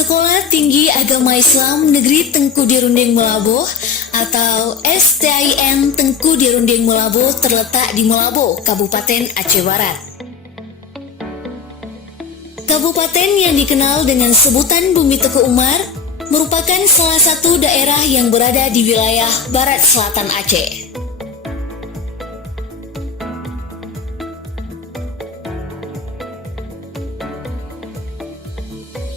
Sekolah Tinggi Agama Islam Negeri Tengku Dirunding Meulaboh atau STIN Tengku Dirunding Meulaboh terletak di Meulaboh, Kabupaten Aceh Barat. Kabupaten yang dikenal dengan sebutan Bumi Teku Umar merupakan salah satu daerah yang berada di wilayah Barat Selatan Aceh.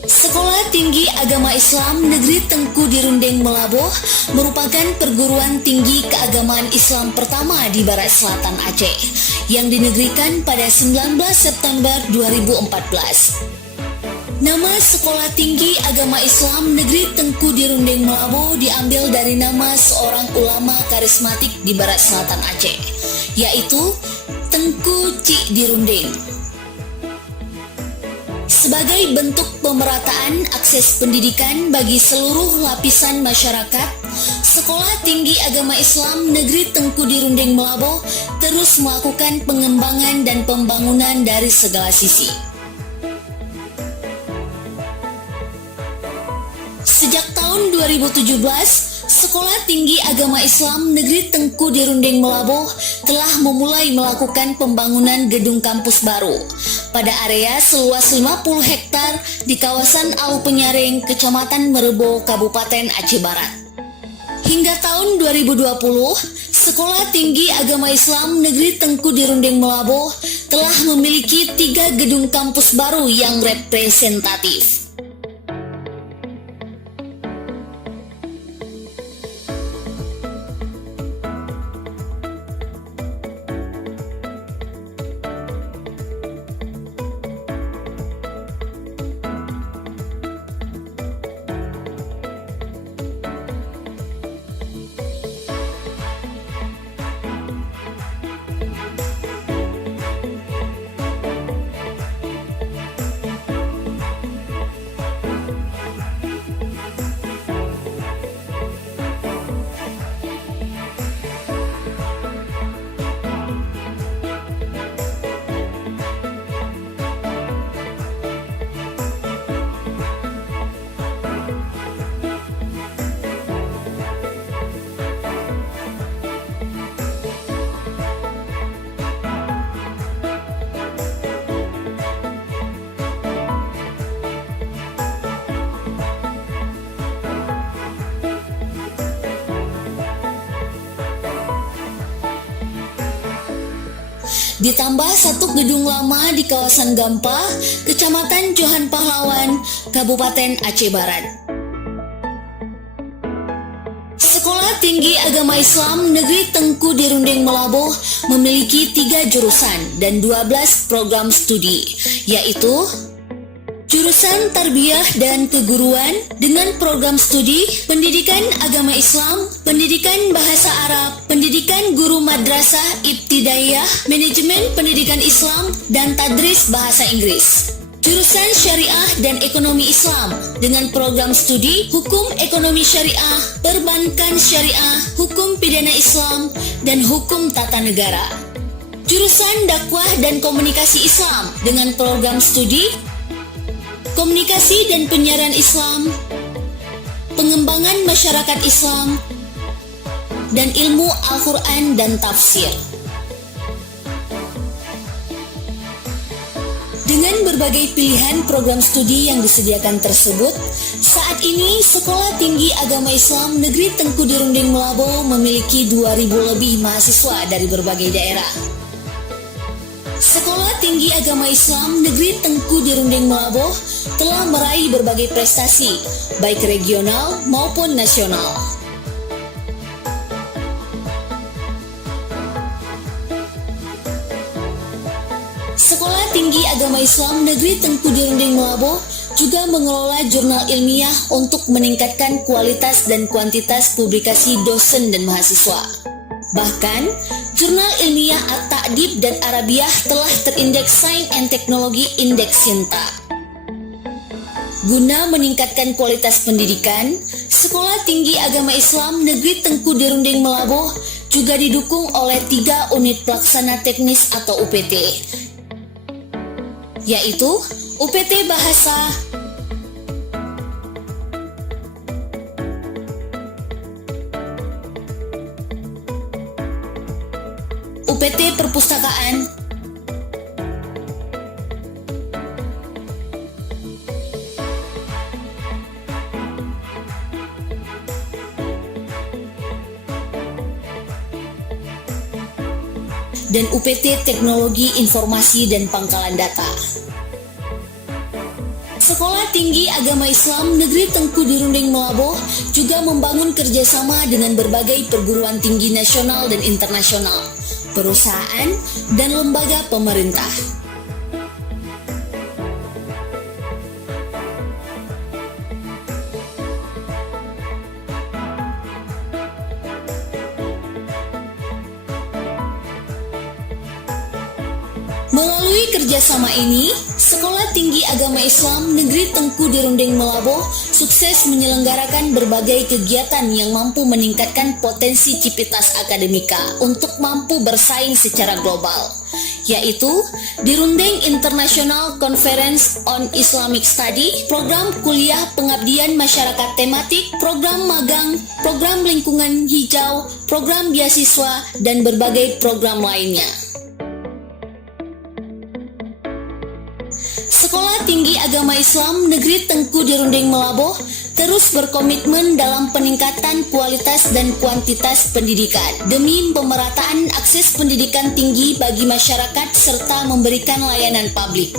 Sekolah Tinggi Agama Islam Negeri Tengku Dirunding Meulaboh merupakan perguruan tinggi keagamaan Islam pertama di Barat Selatan Aceh yang dinegerikan pada 19 September 2014. Nama Sekolah Tinggi Agama Islam Negeri Tengku Dirunding Meulaboh diambil dari nama seorang ulama karismatik di Barat Selatan Aceh, yaitu Tengku Cik Dirunding. Sebagai bentuk pemerataan akses pendidikan bagi seluruh lapisan masyarakat, Sekolah Tinggi Agama Islam Negeri Tengku Dirunding Meulaboh terus melakukan pengembangan dan pembangunan dari segala sisi. Sejak tahun 2017, Sekolah Tinggi Agama Islam Negeri Tengku Dirunding Meulaboh telah memulai melakukan pembangunan gedung kampus baru pada area seluas 50 hektar di kawasan Au Penyaring, Kecamatan Merebau, Kabupaten Aceh Barat. Hingga tahun 2020, Sekolah Tinggi Agama Islam Negeri Tengku Dirunding Meulaboh telah memiliki 3 gedung kampus baru yang representatif. Ditambah 1 gedung lama di kawasan Gampah, Kecamatan Johan Pahlawan, Kabupaten Aceh Barat. Sekolah Tinggi Agama Islam Negeri Tengku Dirunding Meulaboh memiliki 3 jurusan dan 12 program studi, yaitu jurusan Tarbiyah dan Keguruan dengan program studi Pendidikan Agama Islam, Pendidikan Bahasa Arab, Pendidikan Guru Madrasah Ibtidaiyah, Manajemen Pendidikan Islam, dan Tadris Bahasa Inggris. Jurusan Syariah dan Ekonomi Islam dengan program studi Hukum Ekonomi Syariah, Perbankan Syariah, Hukum Pidana Islam, dan Hukum Tata Negara. Jurusan Dakwah dan Komunikasi Islam dengan program studi Komunikasi dan Penyiaran Islam, Pengembangan Masyarakat Islam, dan Ilmu Al-Quran dan Tafsir. Dengan berbagai pilihan program studi yang disediakan tersebut, saat ini Sekolah Tinggi Agama Islam Negeri Tengku Dirunding Meulaboh memiliki 2.000 lebih mahasiswa dari berbagai daerah. Sekolah Tinggi Agama Islam Negeri Tengku Dirunding Meulaboh telah meraih berbagai prestasi, baik regional maupun nasional. Sekolah Tinggi Agama Islam Negeri Tengku Dirunding Meulaboh juga mengelola jurnal ilmiah untuk meningkatkan kualitas dan kuantitas publikasi dosen dan mahasiswa. Bahkan, jurnal ilmiah At-Ta'dib dan Arabiah telah terindeks Sains and Teknologi Indeks Sinta. Guna meningkatkan kualitas pendidikan, Sekolah Tinggi Agama Islam Negeri Tengku Dirunding Meulaboh juga didukung oleh 3 unit pelaksana teknis atau UPT, yaitu UPT Bahasa, UPT Perpustakaan, dan UPT Teknologi Informasi dan Pangkalan Data. Sekolah Tinggi Agama Islam Negeri Tengku di Rundeng Melaboh juga membangun kerjasama dengan berbagai perguruan tinggi nasional dan internasional, perusahaan, dan lembaga pemerintah. Melalui kerjasama ini, Sekolah Tinggi Agama Islam Negeri Tengku di Rundeng Melaboh sukses menyelenggarakan berbagai kegiatan yang mampu meningkatkan potensi civitas akademika untuk mampu bersaing secara global, yaitu di Rundeng International Conference on Islamic Study, program kuliah pengabdian masyarakat tematik, program magang, program lingkungan hijau, program beasiswa, dan berbagai program lainnya. Sekolah Tinggi Agama Islam Negeri Tengku di Rundeng Melaboh terus berkomitmen dalam peningkatan kualitas dan kuantitas pendidikan demi pemerataan akses pendidikan tinggi bagi masyarakat serta memberikan layanan publik.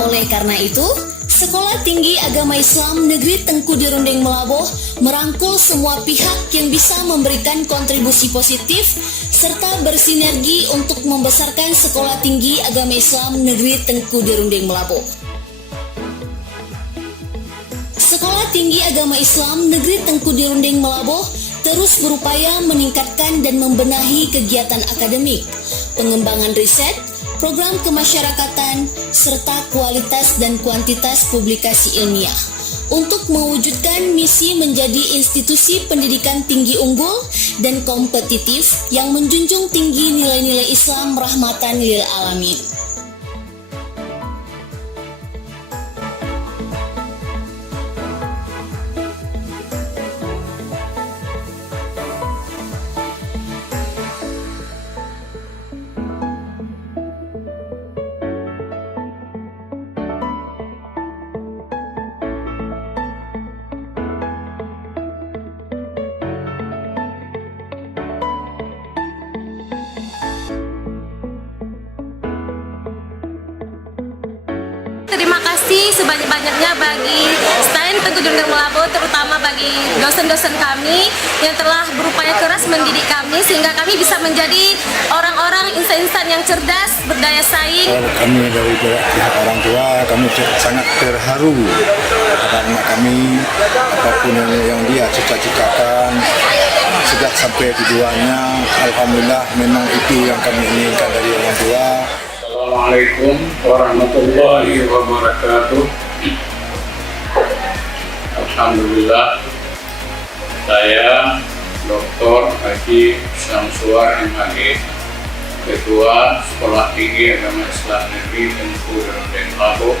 Oleh karena itu, Sekolah Tinggi Agama Islam Negeri Tengku di Rundeng Melaboh merangkul semua pihak yang bisa memberikan kontribusi positif serta bersinergi untuk membesarkan Sekolah Tinggi Agama Islam Negeri Tengku di Rundeng Melaboh. Sekolah Tinggi Agama Islam Negeri Tengku di Rundeng Melaboh terus berupaya meningkatkan dan membenahi kegiatan akademik, pengembangan riset, program kemasyarakatan, serta kualitas dan kuantitas publikasi ilmiah untuk mewujudkan misi menjadi institusi pendidikan tinggi unggul dan kompetitif yang menjunjung tinggi nilai-nilai Islam rahmatan lil alamin. Terima kasih sebanyak-banyaknya bagi STAN Tengku di Rundeng Melaboh, terutama bagi dosen-dosen kami yang telah berupaya keras mendidik kami sehingga kami bisa menjadi orang-orang insan-insan yang cerdas, berdaya saing. Kami dari pihak orang tua, kami sangat terharu pada anak kami, apapun yang dia cita-citakan sejak sampai tujuannya. Alhamdulillah, memang itu yang kami inginkan dari orang tua. Assalamualaikum warahmatullahi wabarakatuh. Alhamdulillah, saya Dr. Haji Syamsuar MHG, Ketua Sekolah Tinggi Agama Islam Negeri Tengku di Rundeng Melaboh,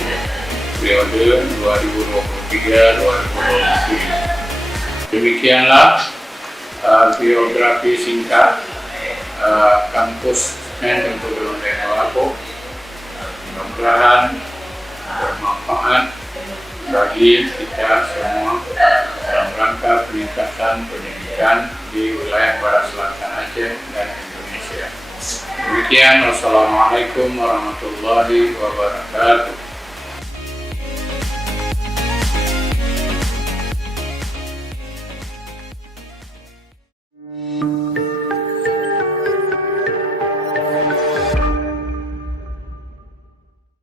periode 2023-2027. Demikianlah biografi singkat kampus STAN Tengku di Rundeng Melaboh. Mudah-mudahan bermanfaat bagi kita semua dalam rangka peningkatan pendidikan di wilayah Barat Selatan Aceh dan Indonesia. Demikian, wassalamualaikum warahmatullahi wabarakatuh.